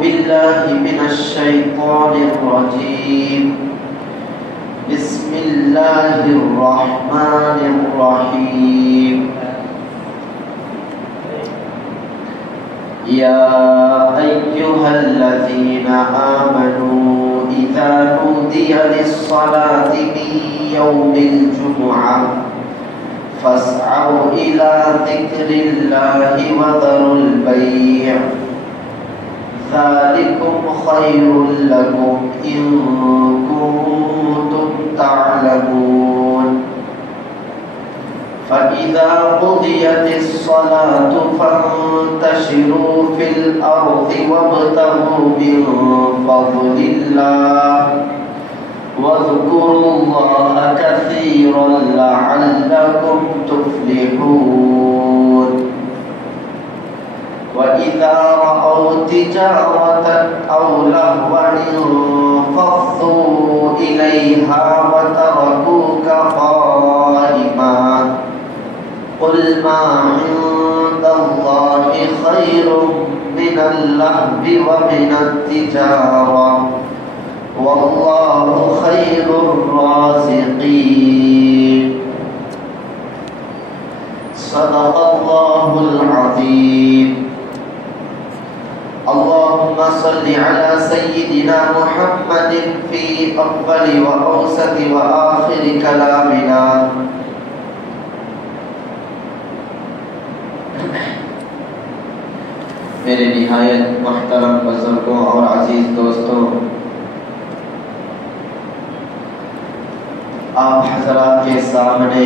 بالله من الشيطان الرجيم. بسم الله الرحمن الرحيم. يا أيها الذين آمنوا إذا نودي للصلاة من يوم الجمعة فاسعوا إلى ذكر الله وذروا البيع ذلكم خير لكم إن كنتم تعلمون. فإذا قضيت الصلاة فانتشروا في الأرض وابتغوا من فضل الله واذكروا الله كثيرا لعلكم تفلحون. وإذا رأوا تجارة أو لهوا انفضوا إليها وتركوك قائما قل ما عند الله خير من اللهو ومن التجارة والله خير الرازقين. صدق الله العظيم. اللهم صل على سيدنا محمد في أول وأوسط وآخر كلامنا. میرے نہایت محترم بزرگوں اور عزیز دوستوں، آپ حضرات کے سامنے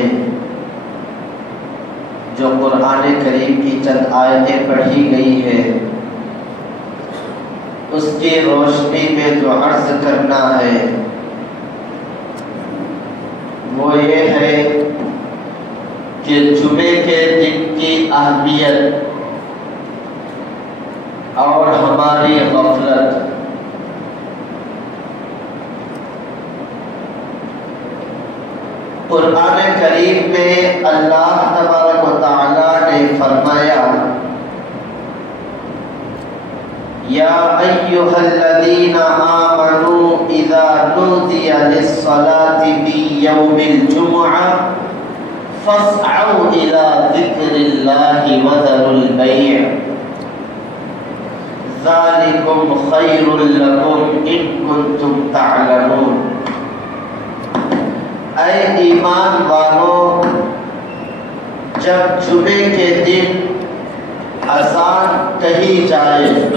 جو قرآن کریم کی چند آیتیں پڑھی گئی ہے اس کی روشنی میں جو عرض کرنا ہے وہ یہ ہے کہ جمعے کے دن کی اہمیت اور ہماری غفلت۔ قرآن کریم میں اللہ تبارک و تعالی نے فرمایا یا ایھا الذین آمنوا اذا نودی للصلاة من یوم الجمعہ فاسعوا الی ذکر اللہ وذروا البیع ذالکم خیر لکم ان کنتم تعلمون۔ اے ایمان والو، جب جمعے کے دن اذان کہی جائے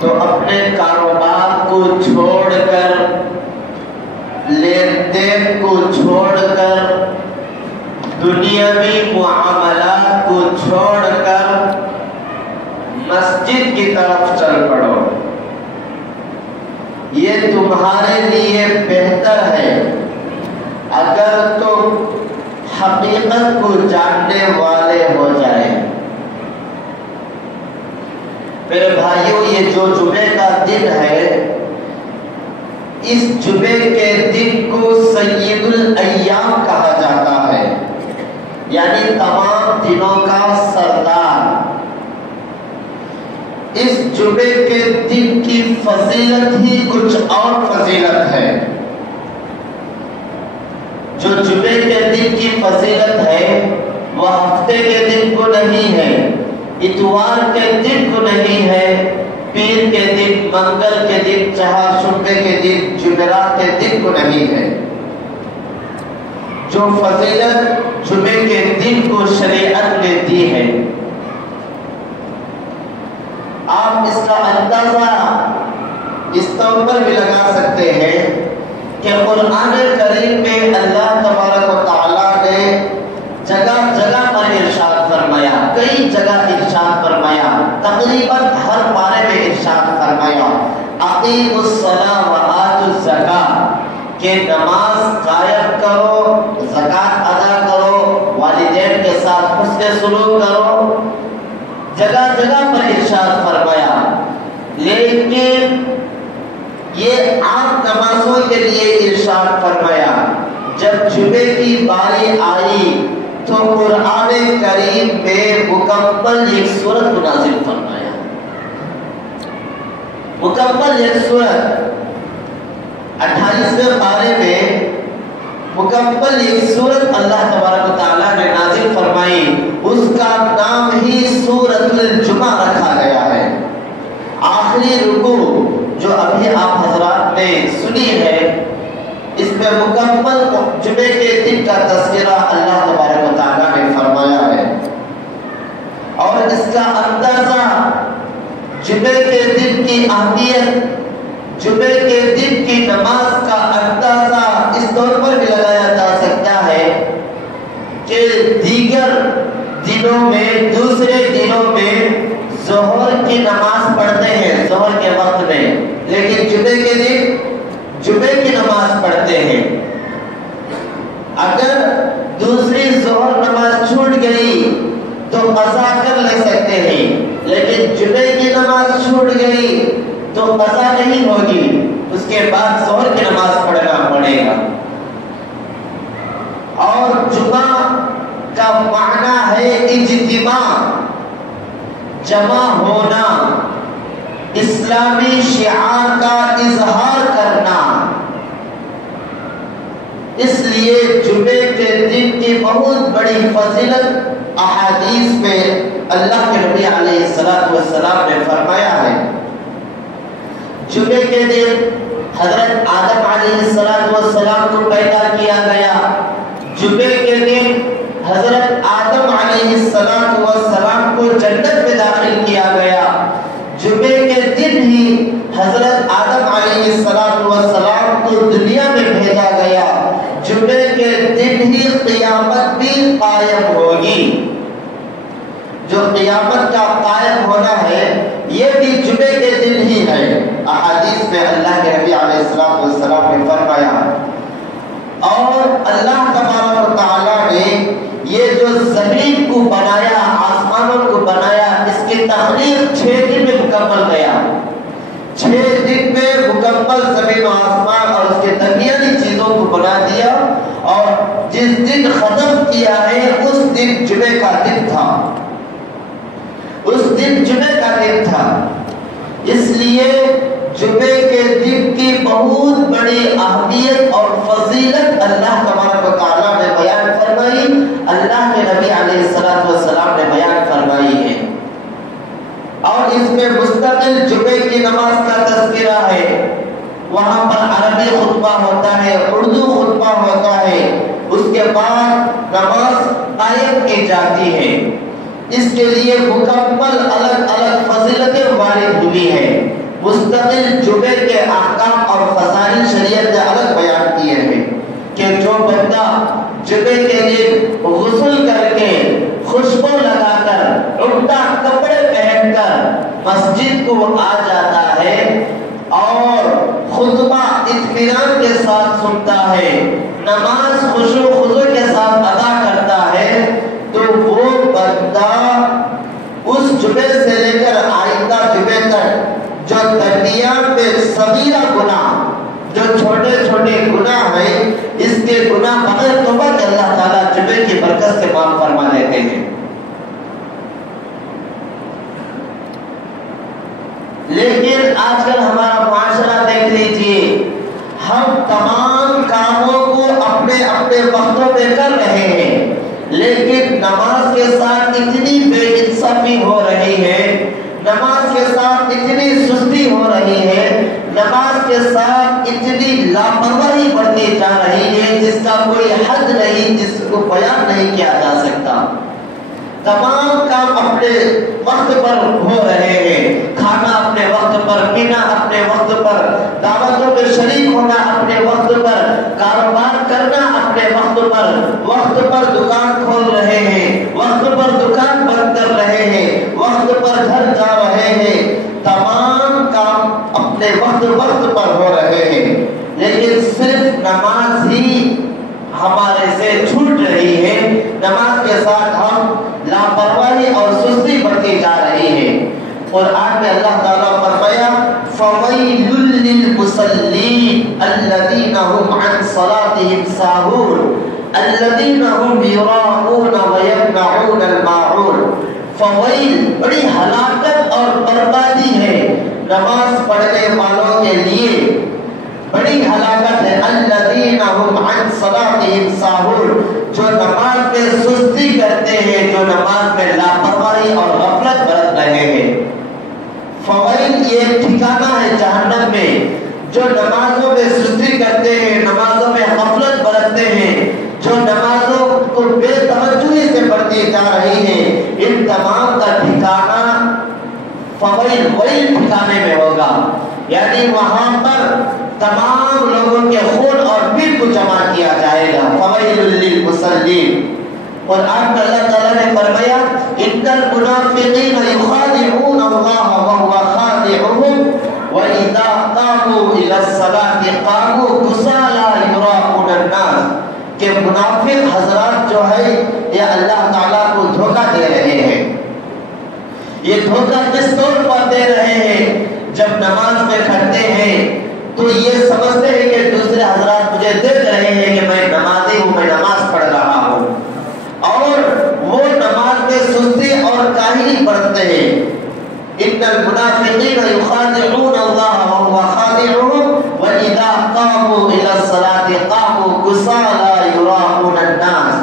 تو اپنے کاروبار کو چھوڑ کر، لین دین کو چھوڑ کر، دنیاوی معاملات کو چھوڑ کر مسجد کی طرف چل پڑو۔ یہ تمہارے لیے بہتر ہے اگر تم حقیقت کو جاننے والے ہو جائیں۔ میرے بھائیوں، یہ جو جمعے کا دن ہے، اس جمعے کے دن کو سید الایام کہا جاتا ہے، یعنی تمام دنوں کا سردار۔ اس جمعے کے دن کی فضیلت ہی کچھ اور فضیلت ہے۔ جو جمعے کے دن کی فضیلت ہے وہ ہفتے کے دن کو نہیں ہے، اتوار کے دن کو نہیں ہے، پیر کے دن، منگل کے دن، چہارشنبے کے دن، جمعرات کے دن کو نہیں ہے۔ جو فضیلت جمعے کے دن کو شریعت نے دی ہے، آپ اس کا اندازہ اس طور پر بھی لگا سکتے ہیں کہ قرآن کریم میں اللہ تبارک و تعالیٰ نے جگہ جگہ پر ارشاد فرمایا، کئی جگہ ارشاد فرمایا، تقریباً ہر پارے میں ارشاد فرمایا اقیموا الصلاۃ وآتوا الزکاۃ، کہ نماز قائم کرو، زکات ادا کرو، والدین کے ساتھ حسن سلوک کرو، جگہ جگہ پر ارشاد فرمایا۔ لیکن یہ عام نمازوں کے لیے ارشاد فرمایا۔ جب جمعے کی باری آئی تو قرآن کریم میں مکمل ایک سورت نازل فرمایا۔ مکمل ایک سورت 28ویں پارے میں مکمل ایک سورت اللہ تبارک و تعالیٰ نے نازل فرمائی، اس کا نام ہی سورۃ الجمعہ رکھا گیا ہے۔ آخری رکوع جو ابھی آپ حضرات نے سنی ہے، اس میں مکمل جمعے کے دن کا تذکرہ اللہ تبارک و تعالیٰ نے فرمایا ہے، اور اس کا اندازہ جمعے کے دن کی اہمیت، جمعے کے دن کی نماز کا اندازہ اس طور پر بھی لگایا جا سکتا ہے کہ دیگر دنوں میں، دوسرے دنوں میں ظہر کی نماز پڑھتے ہیں ظہر کے وقت میں، لیکن جمعے کے دن جمعے کی نماز پڑھتے ہیں۔ اگر دوسری ظہر نماز چھوٹ گئی تو قضا کر لے سکتے ہیں، لیکن جمعے کی نماز چھوٹ گئی تو قضا نہیں ہوگی، اس کے بعد ظہر کی نماز پڑھنا پڑے گا۔ اور جمعہ کا معنی ہے اجتماع، جمع ہونا، اسلامی شعار کا اظہار کرنا۔ اس لیے جمعے کے دن کی بہت بڑی فضیلت احادیث میں اللہ کے نبی علیہ السلام نے فرمایا ہے۔ جمعے کے دن حضرت آدم علیہ السلام کو پیدا کیا گیا، جمعے کے دن حضرت آدم علیہ السلام کو جنت میں داخل کیا گیا، جمعے کے دن ہی حضرت آدم علیہ السلام کو دنیا میں بھیجا گیا، جمعے کے دن ہی قیامت بھی قائم ہوگی۔ جو قیامت کا قائم ہونا ہے یہ بھی جمعے کے دن ہی ہے، احادیث میں اللہ کے نبی علیہ السلام نے فرمایا۔ اور اللہ تبارک و تعالیٰ نے یہ جو زمین کو بنایا، آسمانوں کو بنایا، اس کی تخلیق 6 دن میں مکمل گیا۔ 6 دن میں مکمل زمین و آسمان اور اس کے درمیانی چیزوں کو بنا دیا، اور جس دن ختم کیا ہے اس دن جمعے کا دن تھا، اس دن جمعے کا دن تھا۔ اس لیے جمعے کے دن کی بہت بڑی اہمیت اور فضیلت اللہ تبارک و تعالیٰ نے بیان فرمائی، اللہ کے نبی علیہ السلام نے بیان فرمائی ہے۔ اور اس میں مستقل جمعے کی نماز کا تذکرہ ہے، وہاں پر عربی خطبہ ہوتا ہے، اردو خطبہ ہوتا ہے، اس کے بعد نماز قائم کی جاتی ہے۔ اس کے لیے مکمل الگ الگ فضیلتیں وارد ہوئی ہیں، مستقل جمعے کے احکام اور فضائل شریعت نے الگ بیان کیے ہیں کہ جو بندہ جمعے کے دن غسل کر کے، خوشبو لگا کر، عمدہ کپڑے پہن کر مسجد کو آ جاتا ہے اور خطبہ اطمینان کے ساتھ سنتا ہے، نماز خشوع و خضوع کے ساتھ ادا کرتا ہے، تو وہ بندہ اس جمعے سے لے کر آئندہ جمعے تک جو درمیان میں صغیرہ گناہ، جو چھوٹے چھوٹے گناہ ہیں، اس کے گناہ بغیر توبہ کے اللہ تعالیٰ جمعے کی برکت سے معاف فرما دیتے ہیں۔ لیکن آج کل ہمارا معاشرہ دیکھ لیجیے، ہم تمام کاموں کو اپنے اپنے وقتوں میں کر رہے ہیں، لیکن نماز کے ساتھ اتنی بے انصافی ہو رہی ہے، نماز کے ساتھ اتنی سستی ہو رہی ہے، نماز کے ساتھ اتنی لاپرواہی برتی جا رہی ہے جس کا کوئی حد نہیں، جس کو بیان نہیں کیا جا سکتا۔ تمام کام اپنے وقت پر ہو رہے ہیں، کھانا اپنے وقت پر، پینا اپنے وقت پر، دعوتوں میں شریک ہونا اپنے وقت پر، کاروبار کرنا اپنے وقت پر دکان کھول رہے ہیں، وقت پر دکان بند کر رہے ہیں، وقت پر گھر جا رہے ہیں، تمام کام اپنے وقت پر ہو رہے ہیں، لیکن صرف نماز ہی ہمارے سے چھوٹ رہی ہے، نماز کے ساتھ ہم لاپرواہی اور سستی بڑھتی جا رہی ہے۔ قرآن میں اللہ تعالیٰ فرمایا فَوَيْلٌ لِّلْمُصَلِّينَ الَّذِينَ هُمْ عَنْ صَلَاتِهِمْ سَاهُونَ الَّذِينَ هُمْ يُرَاءُونَ وَيَمْنَعُونَ الْمَاعُونَ۔ فویل بڑی ہلاکت اور بربادی ہے نماز پڑھنے والوں کے لیے بڑی ہلاکت ہے۔ الذین هم عن صلاتهم ساہون، جو نماز میں سستی کرتے ہیں، جو نماز میں لاپرواہی اور غفلت برت رہے ہیں۔ فویل، یہ ٹھکانہ ہے جہنم میں، جو نمازوں میں سستی کرتے ہیں، نمازوں میں غفلت برتتے ہیں، جو نمازوں کو بے توجہی سے پڑھتی جا رہی ہیں، ان تمام کا ٹھکانہ فویل، ویل ٹھکانے میں ہوگا، یعنی وہاں پر تمام لوگوں کے خون اور پیٹ کو جمع کیا جائے گا۔ فویل للمصلین، قرآن میں اللہ تعالیٰ نے فرمایا ان المنافقین یخادعون اللہ وهو خادعهم وَإِذَا قَامُوا إِلَى الصَّلَاةِ قَامُوا كُسَالَىٰ يُرَاءُونَ النَّاسَ، کہ منافق حضرات جو ہے یہ اللہ تعالیٰ کو دھوکہ دے رہے ہیں۔ یہ دھوکہ کس طور پر دے رہے ہیں؟ جب نماز میں کھڑتے ہیں تو یہ سمجھتے ہیں کہ دوسرے حضرات مجھے دیکھ رہے ہیں کہ میں نمازی ہوں، میں نماز پڑھ رہا ہوں، اور وہ نماز میں سستی اور کاہلی برتتے ہیں۔ ان المنافقین یخادعون اللہ وهو خادعهم واذا قاموا الى الصلاة قاموا كسالى يراءون الناس۔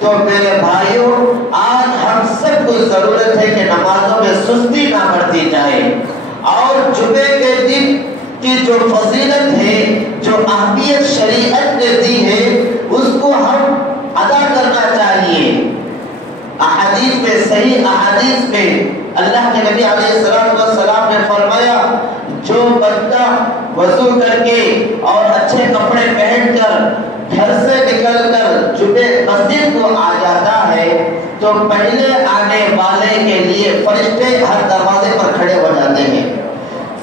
تو میرے بھائیوں، آج ہم سب کو ضرورت ہے کہ نمازوں میں سستی نہ برتی جائے، اور جمعے کے دن کی جو فضیلت ہے، جو اہمیت شریعت نے دی ہے، اس کو ہم ادا کرنا چاہیے۔ احادیث میں، صحیح احادیث میں اللہ کے نبی علیہ السلام نے فرمایا جو بندہ وضو کر کے اور اچھے کپڑے پہن کر گھر سے نکل کر جمعے مسجد کو آ جاتا ہے تو پہلے آنے والے کے لیے فرشتے ہر دروازے پر کھڑے ہو جاتے ہیں۔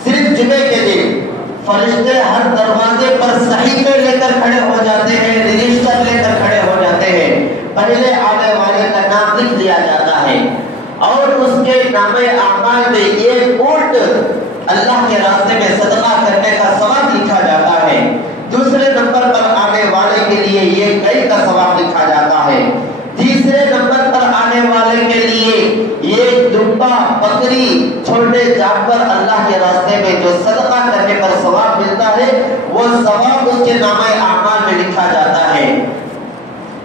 صرف جمعے کے دن فرشتے ہر دروازے پر صحیفے لے کر کھڑے ہو جاتے ہیں، رجسٹر لے کر کھڑے ہو جاتے ہیں، پہلے آنے والے کا نام لکھ دیا جاتا ہے، اور اس کے نام اعمال میں ایک اونٹ اللہ کے راستے میں صدقہ کرنے کا ثواب لکھا جاتا ہے۔ دوسرے نمبر پر آنے والے کے لیے یہ گائے کا ثواب لکھا جاتا ہے۔ تیسرے نمبر پر آنے والے کے لیے یہ دمبا، بکری، چھوٹے جانور اللہ کے راستے میں جو صدقہ کرنے پر ثواب ملتا ہے، وہ ثواب اس کے نام اعمال میں لکھا جاتا ہے۔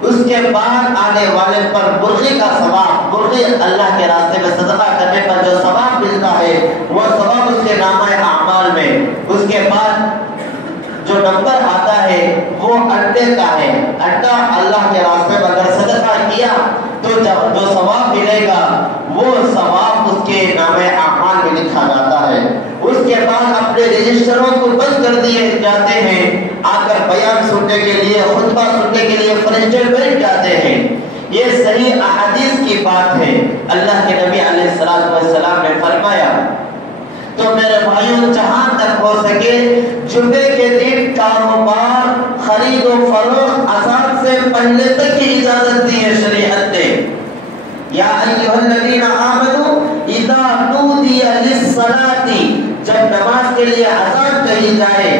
اس کے بعد آنے والے پر مرغی کا ثواب، مرغی اللہ کے راستے میں صدقہ کرنے پر جو ثواب ملتا ہے وہ ثواب اس کے نام اعمال میں۔ اس کے بعد جو نمبر آتا ہے وہ انڈے کا ہے، انڈا اللہ کے راستے میں اگر صدقہ کیا تو جو ثواب ملے گا وہ ثواب اس کے نام اعمال میں لکھا جاتا ہے۔ اس کے بعد اپنے رجسٹروں کو بند کر دیے جاتے ہیں، آ کر بیان سننے کے لیے، خطبہ سننے کے لیے فرشتے بیٹھ جاتے ہیں۔ یہ صحیح احادیث کی بات ہے۔ اللہ کے نبی علیہ السلام نے فرمایا، تو میرے بھائیوں جہاں تک ہو سکے جمعے کے دن کاروبار، خرید و فروخت اذان سے پہلے تک کی اجازت دی ہے شریعت نے۔ یا ایھا الذین آمنوا اذا نودی للصلاۃ، جب نماز کے لیے اذان کہی جائے،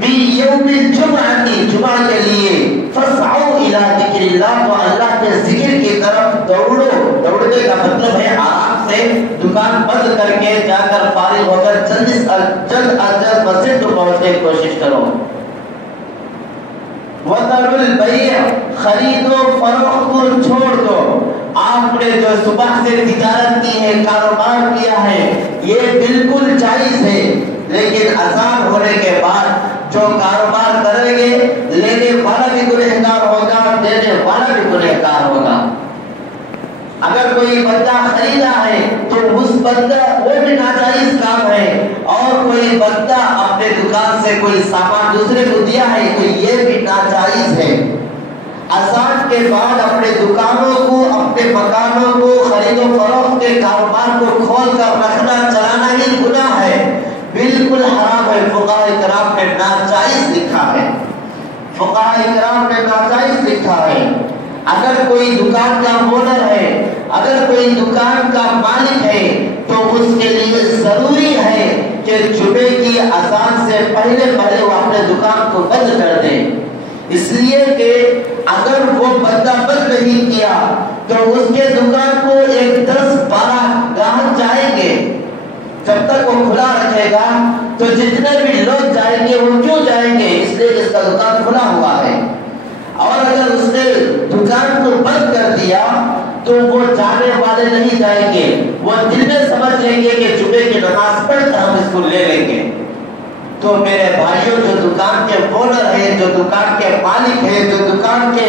بیوم الجمعہ، جمعہ کے لیے، فاسعوا الی ذکر اللہ، تو اللہ کے ذکر کی طرف دوڑو۔ دوڑنے کا مطلب ہے آرام سے دکان بند کر کے جا کر فارغ ہو کر جلد از جلد مسجد کو پہنچنے کی کوشش کرو۔ وَذَرُوا الْبَيْعَ، خرید و فروخت کو چھوڑ دو۔ آپ نے جو صبح سے تجارت کی ہے، کاروبار کیا ہے، یہ بالکل جائز ہے، لیکن اذان ہونے کے بعد جو کاروبار کریں گے، لینے والا بھی گنہگار ہوگا، دینے والا بھی گنہگار ہوگا۔ اگر کوئی بندہ خریدا ہے تو اس بندہ وہ بھی ناجائز کام ہے، اور کوئی بندہ اپنے دکان سے کوئی سامان دوسرے کو دیا ہے تو یہ بھی ناجائز ہے۔ اذان کے بعد اپنے دکانوں کو، اپنے مکانوں کو، خرید و فروخت کے کاروبار کو کھول کر رکھنا، چلانا ہی گناہ ہے، بالکل حرام ہے۔ فقہاء کرام نے ناجائز لکھا ہے، فقہاء کرام نے ناجائز لکھا ہے۔ اگر کوئی دکان کا اونر ہے، اگر کوئی دکان کا مالک ہے تو اس کے لیے ضروری ہے کہ جمعے کی اذان سے پہلے وہ اپنے دکان کو بند کر دے، اس لیے کہ اگر وہ بندہ بند نہیں کیا تو اس کے دکان کو 10-12 گاہک جائیں گے، جب تک وہ کھلا رکھے گا تو جتنے بھی لوگ جائیں گے وہ کیوں جائیں گے؟ اس لیے اس کا دکان کھلا ہوا ہے. اور اگر اس نے دکان کو بند کر دیا تو وہ جانے والے نہیں جائیں گے، وہ دل میں سمجھ لیں گے کہ جمعے کی نماز پڑھ کر ہم اس کو لے لیں گے. تو میرے بھائیوں، جو دکان کے اونر ہیں، جو دکان کے مالک ہیں، جو دکان کے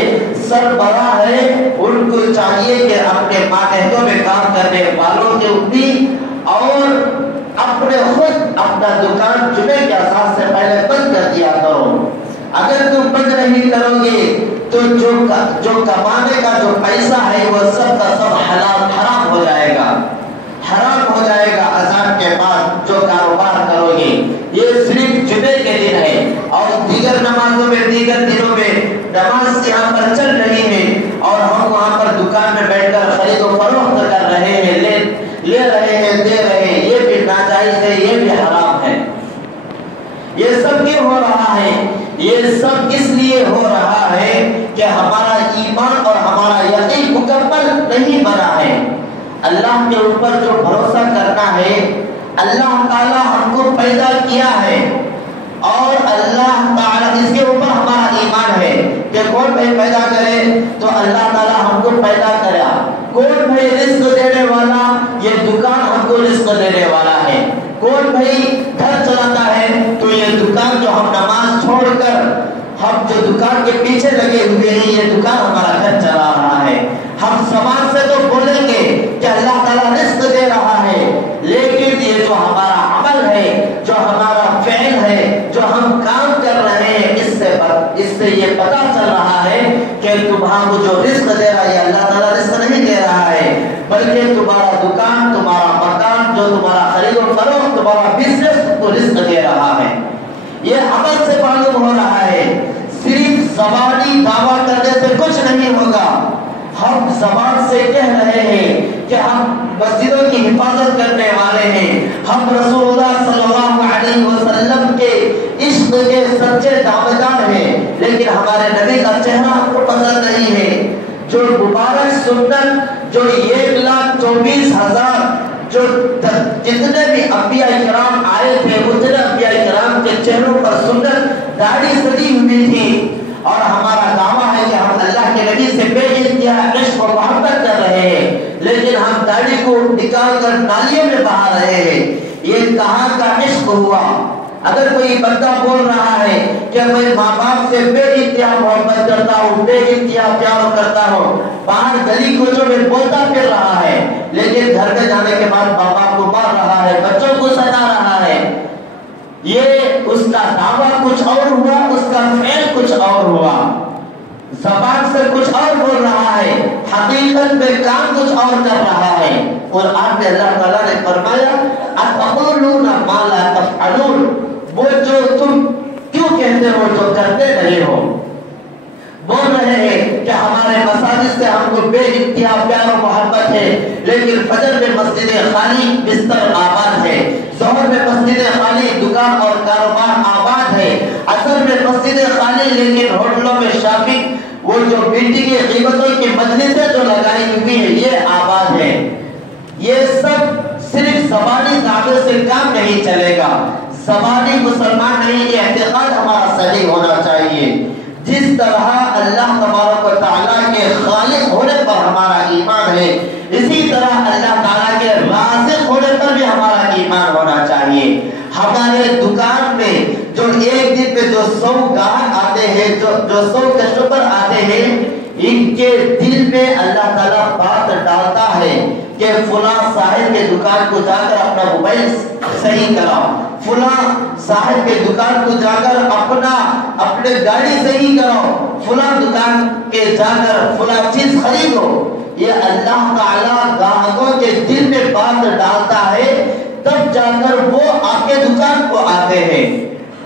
سربراہ ہیں، ان کو چاہیے کہ اپنے ماتحتوں میں کام کرنے والوں کے بھی اور اپنے خود اپنا دکان جمعے کے اساس سے پہلے بند کر دیا کرو. اگر تم بند نہیں کرو گے تو جو کمانے کا جو پیسہ ہے وہ سب کا سب حرام ہو جائے گا، حرام ہو جائے گا. اذان کے بعد جو کاروبار کرو گے یہ صرف جمعے کے دن ہے، اور دیگر نمازوں میں، دیگر دنوں میں نماز یہاں پر چل رہی ہے اور ہم وہاں پر دکان میں بیٹھ کر خرید و فروخت کر رہے ہیں، لے رہے ہیں، دے رہے ہیں، یہ بھی ناجائز ہے، یہ بھی حرام ہے. یہ سب کیوں ہو رہا ہے؟ یہ سب اس لیے ہو رہا ہے کہ ہمارا ایمان اور ہمارا یقین مکمل نہیں بنا ہے. اللہ کے اوپر جو بھروسہ کرنا ہے، اللہ تعالیٰ ہم کو پیدا کیا ہے اور اللہ تعالیٰ اس کے اوپر ہمارا ایمان ہے کہ کون بھائی پیدا کرے؟ تو اللہ تعالیٰ ہم کو پیدا کرا. کون بھائی رزق دینے والا؟ یہ دکان ہم کو رزق دینے والا ہے. کون بھائی گھر چلاتا ہے؟ تو یہ دکان جو ہم نماز چھوڑ کر ہم جو دکان کے پیچھے لگے ہوئے ہیں، یہ دکان ہمارا گھر چلا رہا ہے. ہم زبان سے تو بولیں گے کہ اللہ تعالیٰ رزق دے رہا ہے، لیکن یہ جو ہمارا عمل ہے، جو ہمارا فعل ہے، جو ہم کام کر رہے ہیں، اس سے یہ پتا چل رہا ہے کہ تمہارا جو رزق دے رہا ہے اللہ تعالیٰ رزق نہیں دے رہا ہے، بلکہ تمہارا دکان، تمہارا مکان، جو تمہارا خرید و فروخت، تمہارا بزنس کو رزق دے رہا ہے. یہ عمل سے معلوم ہو رہا ہے. صرف زبانی دعویٰ کرنے سے کچھ نہیں ہوگا. ہم زبان سے کہہ رہے ہیں کہ ہم مسجدوں کی حفاظت کرنے والے ہیں، ہم رسول اللہ صلی اللہ علیہ وسلم کے عشق کے سچے دعویدار ہیں، لیکن ہمارے نبی کا چہرہ ہم کو پسند نہیں ہے. جو مبارک سنت، جو 1,24,000 جو جتنے بھی انبیاء کرام آئے تھے، اتنے انبیاء کرام کے چہروں پر سنت داڑھی سجی ہوئی تھی. اور ہمارا دعویٰ ہے کہ ہم اللہ کے نبی سے بے انتہا عشق و محبت کر رہے ہیں، لیکن ہم داڑھی کو نکال کر نالیوں میں بہا رہے ہیں. یہ کہاں کا عشق ہوا؟ اگر کوئی بندہ بول رہا ہے کہ میں ماں باپ سے بے انتہا محبت کرتا ہوں، بے انتہا پیار کرتا ہوں، باہر گلی کوچوں میں بولتا پھر رہا ہے، لیکن گھر میں جانے کے بعد ماں باپ کو مار رہا ہے، بچوں کو ستا رہا ہے، یہ اس کا دعویٰ کچھ اور ہوا، اس کا فعل کچھ اور ہوا. زبان سے کچھ اور بول رہا ہے، حقیقت میں کام کچھ اور کر رہا ہے. قرآن میں اللہ تعالیٰ نے فرمایا اتقولون ما لا تفعلون، وہ جو تم کیوں کہتے ہو جو کرتے نہیں ہو. بول رہے ہیں کہ ہمارے مساجد سے ہم کو بے انتہا پیار و محبت ہے، لیکن فجر میں مسجد خالی، بستر آباد ہے، ظہر میں مسجد خالی، دکان اور کاروبار آباد ہے، عصر میں مسجد خالی، لیکن ہوٹلوں میں شاپنگ، وہ جو میٹنگیں غیبتوں کی مجلسیں جو لگائی ہوئی ہیں یہ آباد ہے. یہ سب صرف زبانی دعوے سے کام نہیں چلے گا. زبانی مسلمان نہیں، یہ اعتقاد ہمارا صحیح ہونا چاہیے. جس طرح اللہ تبارک و تعالیٰ کے خالق ہونے پر ہمارا ایمان ہے، اسی طرح اللہ تعالیٰ کے رازق ہونے پر بھی ہمارا ایمان ہونا چاہیے. ہمارے دکان میں جو ایک دن میں جو 100 گاہک آتے ہیں، جو 100 کسٹمر آتے ہیں، ان کے دل میں اللہ تعالیٰ بات ڈالتا ہے کہ فلاں صاحب کے دکان کو جا کر اپنا موبائل صحیح کراؤ، فلاں صاحب کے دکان کو جا کر اپنے گاڑی صحیح کراؤ، فلاں دکان کے جا کر فلاں چیز خریدو. یہ اللہ تعالیٰ گاہکوں کے دل میں بات ڈالتا ہے، تب جا کر وہ آپ کے دکان کو آتے ہیں.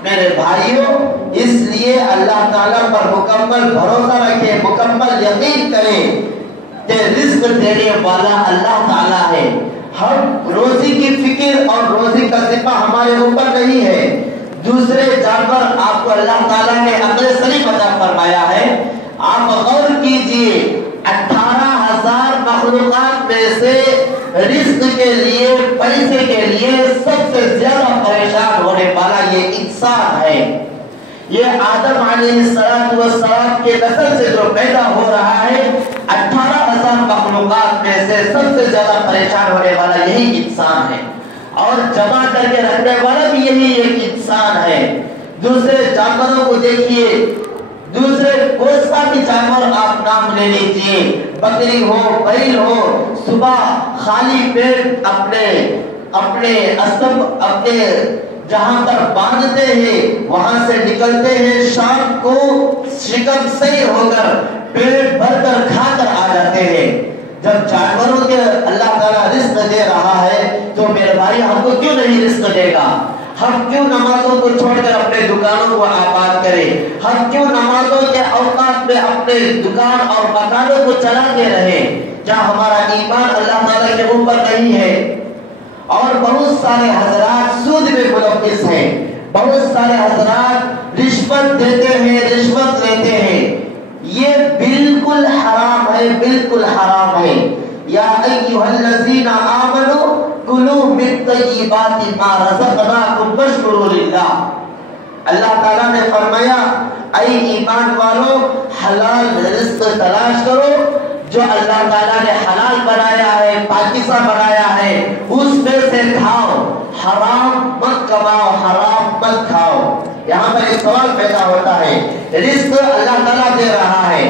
میرے بھائیوں، اس لیے اللہ تعالیٰ پر مکمل بھروسہ رکھیں، مکمل یقین کریں کہ رزق دینے والا اللہ تعالیٰ ہے. ہم روزی کی فکر اور روزی کا ذمہ ہمارے اوپر نہیں ہے. دوسرے جانور آپ کو اللہ تعالیٰ نے عقل سلیم عطا فرمایا ہے. آپ غور کیجئے، 18,000 مخلوقات میں سے رزق کے لیے، پیسے کے لیے سب سے زیادہ پریشان ہونے والا یہ انسان ہے۔ یہ آدم علیہ السلام کے نسل سے جو پیدا ہو رہا ہے، 18,000 مخلوقات میں سے سب سے زیادہ پریشان ہونے والا یہی انسان ہے، اور جمع کر کے رکھنے والا بھی یہی ایک انسان ہے۔ دوسرے جانوروں کو دیکھیے، دوسرے کوئی سا بھی جانور آپ نام لے لیجیے، بکری ہو، بیل ہو، صبح خالی پیٹ اپنے جہاں پر باندھتے ہیں وہاں سے نکلتے ہیں، شام کو شکم سیر ہو کر پیٹ بھر کر کھا کر آ جاتے ہیں۔ جب جانوروں کے اللہ تعالیٰ رزق دے رہا ہے تو میرے بھائی ہم کو کیوں نہیں رزق دے گا؟ ہم کیوں نمازوں کو چھوڑ کر اپنے دکانوں کو آباد کریں؟ ہم کیوں نمازوں کے اوقات میں اپنے دکان اور مکانوں کو چلاتے رہیں؟ کیا ہمارا ایمان اللہ تعالیٰ کے اوپر نہیں ہے؟ اور بہت سارے حضرات سود میں ملوث ہیں، بہت سارے حضرات رشوت دیتے ہیں، رشوت لیتے ہیں۔ یہ بالکل حرام ہے، بالکل حرام ہے۔ یا ایھا الذین آمنوا کلوا من طیبات ما رزقناکم واشکروا للہ۔ اللہ تعالیٰ نے فرمایا اے ایمان والو، حلال رزق تلاش کرو، جو اللہ تعالیٰ نے حلال بنایا ہے، پاکیزہ بنایا ہے، اس میں سے کھاؤ، حرام مت کماؤ، حرام مت کھاؤ۔ یہاں پر ایک سوال پیدا ہوتا ہے، رزق اللہ تعالیٰ دے رہا ہے،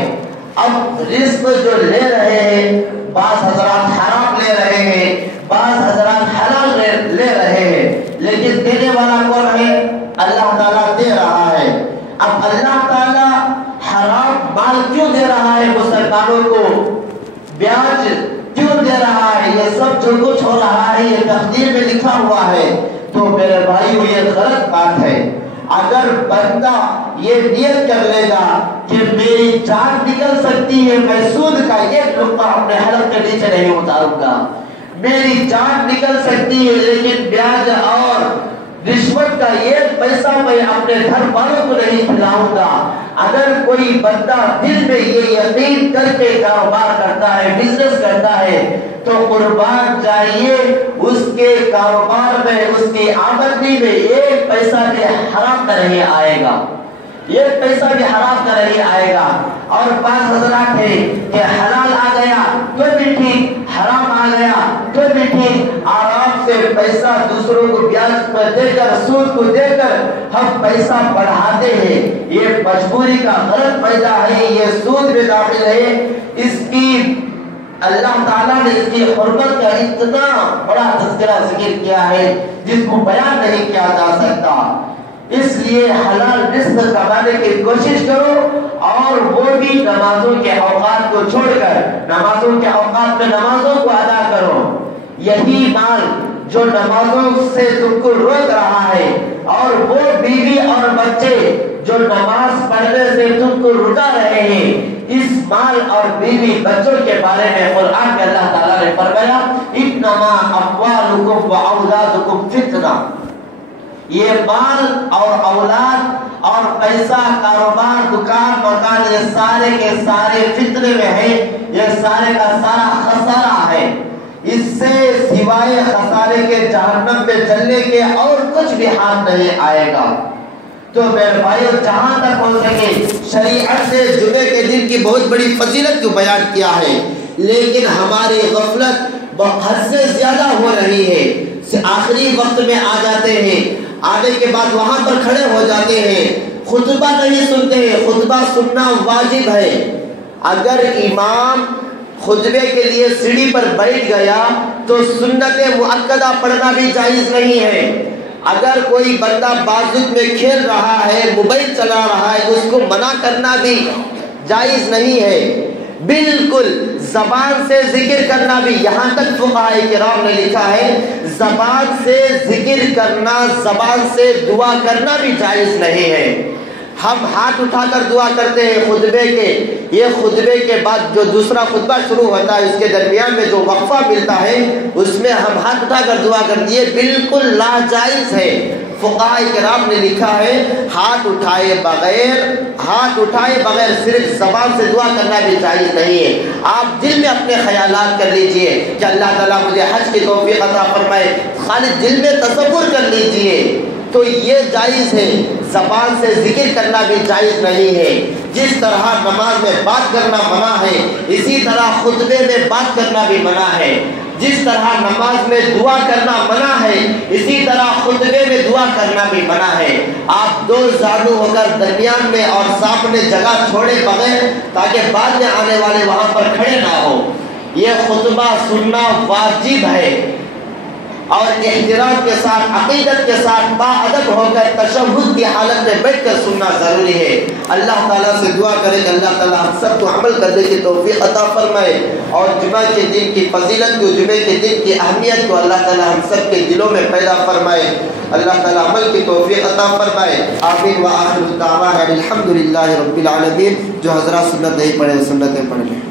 اب رزق جو لے رہے ہیں، بعض حضرات حرام لے رہے ہیں، بعض حضرات حلال لے رہے ہیں، لیکن دینے والا کون ہے؟ اللہ تعالیٰ دے رہا ہے۔ اب اللہ تعالیٰ حرام مال کیوں دے رہا ہے مسلمانوں کو؟ بیاج کیوں دے رہا ہے؟ یہ سب جو کچھ ہو رہا ہے یہ تقدیر میں لکھا ہوا ہے۔ تو میرے بھائیو یہ غلط بات ہے۔ اگر بندہ یہ نیت کر لے گا کہ میری جان نکل سکتی ہے، میں سود کا ایک لقمہ اپنے حلق کے نیچے نہیں اتاروں گا، میری جان نکل سکتی ہے لیکن بیاج اور رشوت کا ایک پیسہ میں اپنے گھر والوں کو نہیں کھلاؤں گا، اگر کوئی بندہ دل میں یہ یقین کر کے کاروبار کرتا ہے، بزنس کرتا ہے، تو قربان جائیے اس کے کاروبار میں، اس کی آمدنی میں ایک پیسہ بھی حرام کا نہیں آئے گا، ایک پیسہ بھی حرام کا نہیں آئے گا۔ اور بعض حضرات ہے کہ حلال آ گیا تو بھی ٹھیک، حرام آ گیا تو بھی ٹھیک، آرام سے پیسہ دوسروں کو بیاج پر دے کر، سود کو دے کر ہم پیسہ بڑھاتے ہیں۔ یہ مجبوری کا غلط پیدا ہے، یہ سود میں داخل ہے۔ اس کی اللہ تعالیٰ نے اس کی حرمت کا اتنا بڑا تذکرہ ذکر کیا ہے جس کو بیان نہیں کیا جا سکتا۔ اس لیے حلال رزق کمانے کی کوشش کرو، اور وہ بھی نمازوں کے اوقات کو چھوڑ کر، نمازوں کے اوقات میں نمازوں کو ادا کرو۔ یہی مال جو نمازوں سے تم کو روک رہا ہے، اور وہ بیوی اور بچے جو نماز پڑھنے سے تم کو رکا رہے ہیں، اس مال اور بیوی بچوں کے بارے میں قرآن میں اللہ تعالیٰ نے فرمایا انما اموالکم واولادکم فتنہ۔ یہ مال اور اولاد اور پیسہ، کاروبار، دکان، مکان، یہ سارے کے سارے فتنے میں ہیں، یہ سارے کا سارا خسارہ ہے۔ اس سے سوائے خسارے کے جہنم میں جلنے کے اور کچھ بھی ہاتھ نہیں آئے گا۔ تو میرے بھائیو، جہاں تک ہو سکے شریعت نے جمعے کے دن کی بہت بڑی فضیلت کو بیان کیا ہے، لیکن ہماری غفلت حد سے زیادہ ہو رہی ہے۔ آخری وقت میں آ جاتے ہیں، آنے کے بعد وہاں پر کھڑے ہو جاتے ہیں، خطبہ نہیں سنتے ہیں۔ خطبہ سننا واجب ہے۔ اگر امام خطبے کے لیے سیڑھی پر بیٹھ گیا تو سنت مؤکدہ پڑھنا بھی جائز نہیں ہے۔ اگر کوئی بندہ بازوق میں کھیل رہا ہے، موبائل چلا رہا ہے، اس کو منع کرنا بھی جائز نہیں ہے۔ بالکل زبان سے ذکر کرنا بھی، یہاں تک فقہاء کرام نے لکھا ہے زبان سے ذکر کرنا، زبان سے دعا کرنا بھی جائز نہیں ہے۔ ہم ہاتھ اٹھا کر دعا کرتے ہیں خطبے کے، یہ خطبے کے بعد جو دوسرا خطبہ شروع ہوتا ہے اس کے درمیان میں جو وقفہ ملتا ہے اس میں ہم ہاتھ اٹھا کر دعا کرتے ہیں، یہ بالکل ناجائز ہے۔ فقہاء کرام نے لکھا ہے ہاتھ اٹھائے بغیر صرف زبان سے دعا کرنا بھی جائز نہیں ہے۔ آپ دل میں اپنے خیالات کر لیجئے کہ اللہ تعالیٰ مجھے حج کی توفیق عطا فرمائے، خالی دل میں تصور کر لیجئے تو یہ جائز ہے۔ زبان سے ذکر کرنا بھی جائز نہیں ہے۔ جس طرح نماز میں بات کرنا منع ہے، اسی طرح خطبے میں بات کرنا بھی منع ہے۔ جس طرح نماز میں دعا کرنا منع ہے، اسی طرح خطبے میں دعا کرنا بھی منع ہے۔ آپ دو زانو ہو کر درمیان میں اور سامنے جگہ چھوڑے بغیر تاکہ بعد میں آنے والے وہاں پر کھڑے نہ ہو۔ یہ خطبہ سننا واجب ہے اور احترام کے ساتھ، عقیدت کے ساتھ، باادب ہو کر تشہد کی حالت میں بیٹھ کر سننا ضروری ہے۔ اللہ تعالیٰ سے دعا کریں کہ اللہ تعالیٰ ہم سب کو عمل کرنے کی توفیق عطا فرمائے اور جمعہ کے دن کی فضیلت کو، جمعے کے دن کی اہمیت کو اللہ تعالیٰ ہم سب کے دلوں میں پیدا فرمائے۔ اللہ تعالیٰ عمل کی توفیق عطا فرمائے۔ آمین وآخر دعوانا الحمدللہ رب العالمین۔ جو حضرات سنت نہیں پڑھے وہ سنتیں پڑھ لیں۔